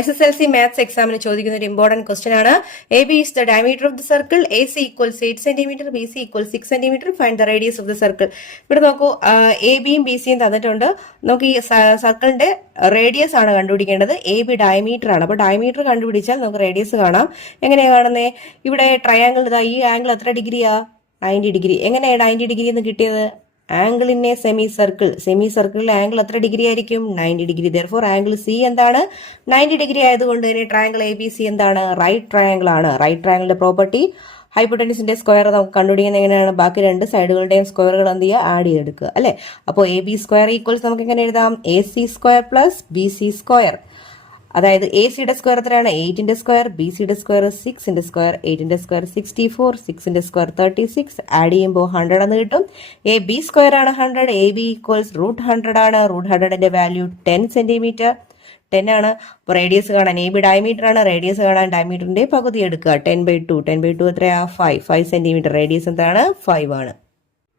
SSLC maths എക്സാമിന് ചോദിക്കുന്ന ഒരു ഇമ്പോർട്ടന്റ് ക്വസ്റ്റൻ ആണ്. A B is the diameter of the circle, A C equals 8 centimetre, B C equals 6 centimetre, find the radius of the circle. ഇവിടെ നോക്കൂ, A ബിയും B സിയും തന്നിട്ടുണ്ട്. നമുക്ക് ഈ സർക്കിളിന്റെ റേഡിയസ് ആണ് കണ്ടുപിടിക്കേണ്ടത്. എ ബി ഡയമീറ്റർ ആണ്. അപ്പൊ ഡയമീറ്റർ കണ്ടുപിടിച്ചാൽ നമുക്ക് റേഡിയസ് കാണാം. എങ്ങനെയാ കാണുന്നത്? ഇവിടെ ട്രയാങ്കിൾ ഇതാ, ഈ ആംഗിൾ എത്ര ഡിഗ്രിയാ? 90 ഡിഗ്രി. എങ്ങനെയാ 90 ഡിഗ്രി എന്ന് കിട്ടിയത്? Angle in A semi circle. Semi സർക്കിളിൽ ആംഗിൾ എത്ര ഡിഗ്രി ആയിരിക്കും? 90 ഡിഗ്രി. ദെർഫോർ ആംഗിൾ സി എന്താണ്? 90 ഡിഗ്രി ആയതുകൊണ്ട് തന്നെ ട്രയാംഗിൾ എ ബി സി എന്താണ്? റൈറ്റ് ട്രയാംഗിൾ ആണ്. റൈറ്റ് ട്രയാംഗിളിന്റെ പ്രോപ്പർട്ടി ഹൈപ്പോട്ടൻസിന്റെ സ്ക്വയർ നമുക്ക് കണ്ടുപിടിക്കുന്നത് എങ്ങനെയാണ്? ബാക്കി രണ്ട് സൈഡുകളുടെയും സ്ക്വയറുകൾ എന്ത് ചെയ്യുക? ആഡ് ചെയ്തെടുക്കുക അല്ലെ. അപ്പോൾ എ ബി സ്ക്വയർ ഈക്വൽസ് നമുക്ക് എങ്ങനെ എഴുതാം? A C square plus B C square. അതായത് എ സിയുടെ സ്ക്വയർ എത്രയാണ്? 8ന്റെ സ്ക്വയർ, ബി സിയുടെ സ്ക്വയർ 6ന്റെ സ്ക്വയർ, 8ന്റെ സ്ക്വയർ 64, 6ന്റെ സ്ക്വയർ 36, ആഡ് ചെയ്യുമ്പോൾ 100 എന്ന് കിട്ടും. എ ബി സ്ക്വയർ ആണ് 100, എ ബി ഈക്വൽസ് √100 ആണ്. √100ന്റെ വാല്യൂ 10 സെന്റിമീറ്റർ, 10 ആണ്. അപ്പോൾ റേഡിയസ് കാണാൻ എ ബി ഡയമീറ്റർ ആണ്. റേഡിയസ് കാണാൻ ഡയമീറ്ററിന്റെ പകുതി എടുക്കുക. 10/2 എത്രയാ? 5 സെന്റിമീറ്റർ. റേഡിയസ് എന്താണ്? 5 ആണ്.